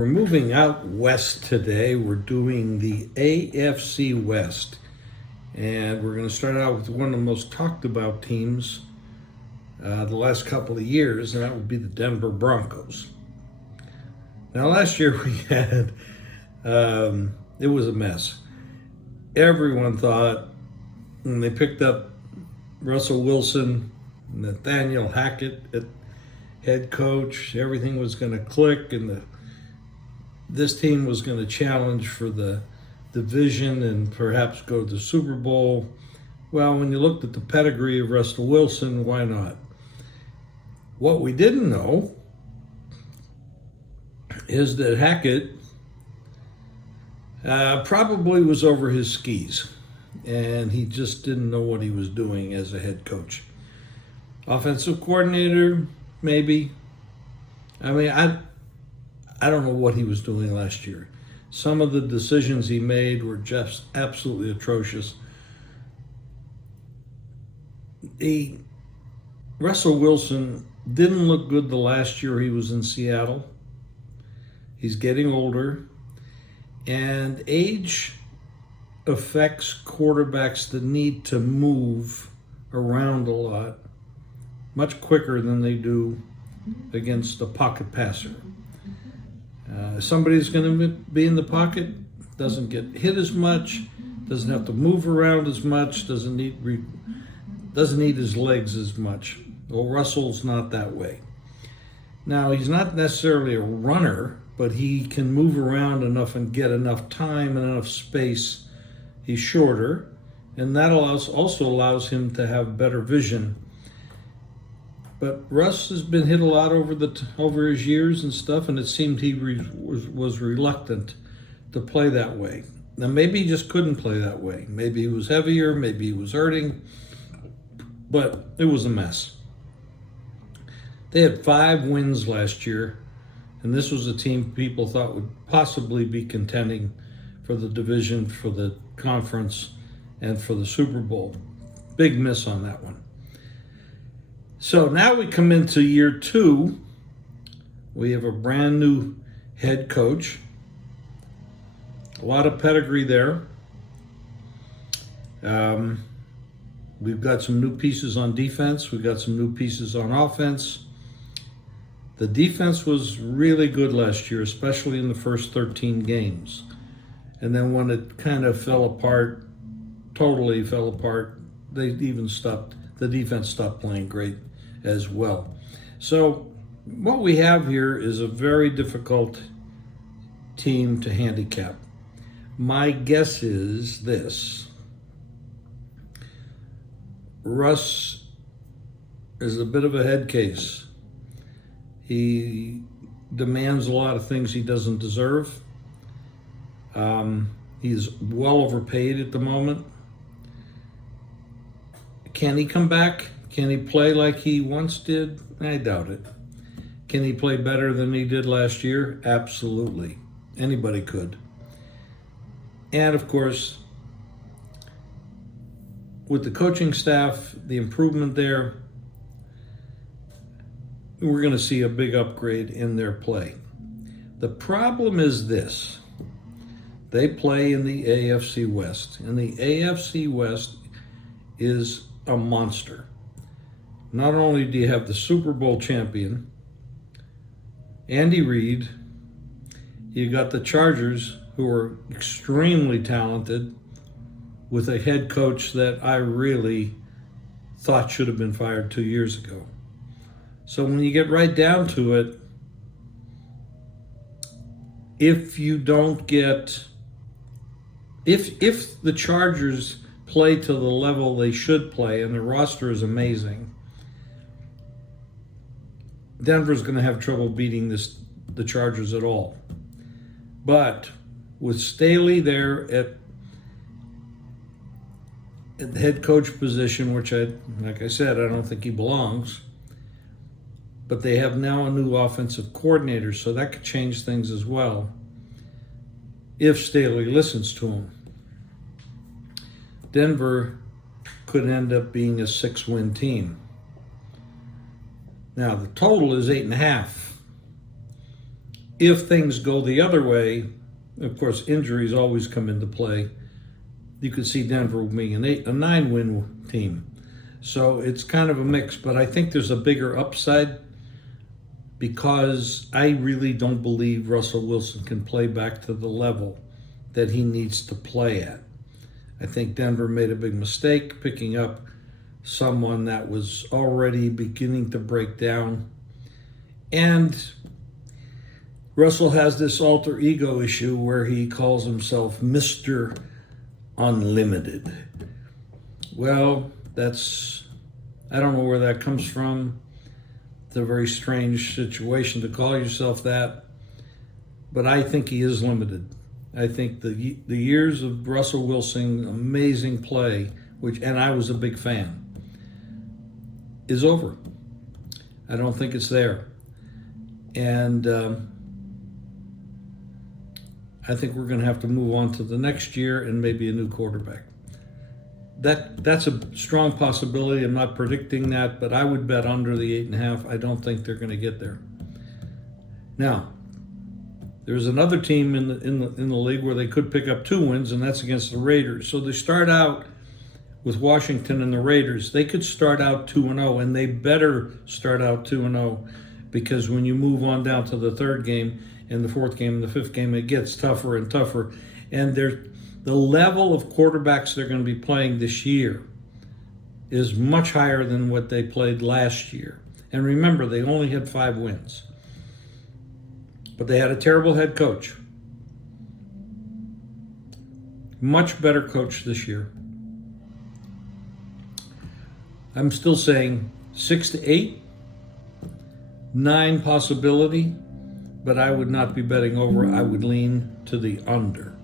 We're moving out west today. We're doing the AFC West. And we're going to start out with one of the most talked about teams the last couple of years, and that would be the Denver Broncos. Now, last year we had, it was a mess. Everyone thought when they picked up Russell Wilson, Nathaniel Hackett at head coach, everything was going to click and this team was going to challenge for the division and perhaps go to the Super Bowl. Well, when you looked at the pedigree of Russell Wilson, why not? What we didn't know is that Hackett probably was over his skis, and he just didn't know what he was doing as a head coach. Offensive coordinator, maybe. I don't know what he was doing last year. Some of the decisions he made were just absolutely atrocious. Russell Wilson didn't look good the last year he was in Seattle. He's getting older, and age affects quarterbacks that need to move around a lot much quicker than they do against a pocket passer. Somebody's going to be in the pocket, doesn't get hit as much, doesn't have to move around as much, doesn't need his legs as much. Well, Russell's not that way. Now, he's not necessarily a runner, but he can move around enough and get enough time and enough space. He's shorter, and that also allows him to have better vision. But Russ has been hit a lot over his years and stuff, and it seemed he was reluctant to play that way. Now, maybe he just couldn't play that way. Maybe he was heavier, maybe he was hurting, but it was a mess. They had 5 wins last year, and this was a team people thought would possibly be contending for the division, for the conference, and for the Super Bowl. Big miss on that one. So now we come into year 2. We have a brand new head coach. A lot of pedigree there. We've got some new pieces on defense. We've got some new pieces on offense. The defense was really good last year, especially in the first 13 games. And then when it kind of totally fell apart, the defense stopped playing great as well. So what we have here is a very difficult team to handicap. My guess is this: Russ is a bit of a head case. He demands a lot of things he doesn't deserve. He's well overpaid at the moment. Can he come back? Can he play like he once did? I doubt it. Can he play better than he did last year? Absolutely. Anybody could. And of course, with the coaching staff, the improvement there, we're going to see a big upgrade in their play. The problem is this: they play in the AFC West, and the AFC West is a monster. Not only do you have the Super Bowl champion, Andy Reid, you got the Chargers, who are extremely talented, with a head coach that I really thought should have been fired 2 years ago. So when you get right down to it, if the Chargers play to the level they should play, and the roster is amazing, Denver's going to have trouble beating the Chargers at all. But with Staley there at the head coach position, which like I said, I don't think he belongs, but they have now a new offensive coordinator, so that could change things as well if Staley listens to him. Denver could end up being a 6-win team. Now, the total is 8.5. If things go the other way, of course, injuries always come into play. You could see Denver being a 9-win team. So it's kind of a mix, but I think there's a bigger upside because I really don't believe Russell Wilson can play back to the level that he needs to play at. I think Denver made a big mistake picking up someone that was already beginning to break down. And Russell has this alter ego issue where he calls himself Mr. Unlimited. Well, I don't know where that comes from. It's a very strange situation to call yourself that, but I think he is limited. I think the years of Russell Wilson, amazing play, and I was a big fan, is over. I don't think it's there. And I think we're going to have to move on to the next year and maybe a new quarterback. That's a strong possibility. I'm not predicting that, but I would bet under the 8.5. I don't think they're going to get there. Now, there's another team in the league where they could pick up 2 wins, and that's against the Raiders. So they start out with Washington and the Raiders. They could start out 2-0, and they better start out 2-0, because when you move on down to the 3rd game and the 4th game and the 5th game, it gets tougher and tougher. And the level of quarterbacks they're going to be playing this year is much higher than what they played last year. And remember, they only had 5 wins. But they had a terrible head coach. Much better coach this year. I'm still saying 6 to 8, 9 possibility, but I would not be betting over. I would lean to the under.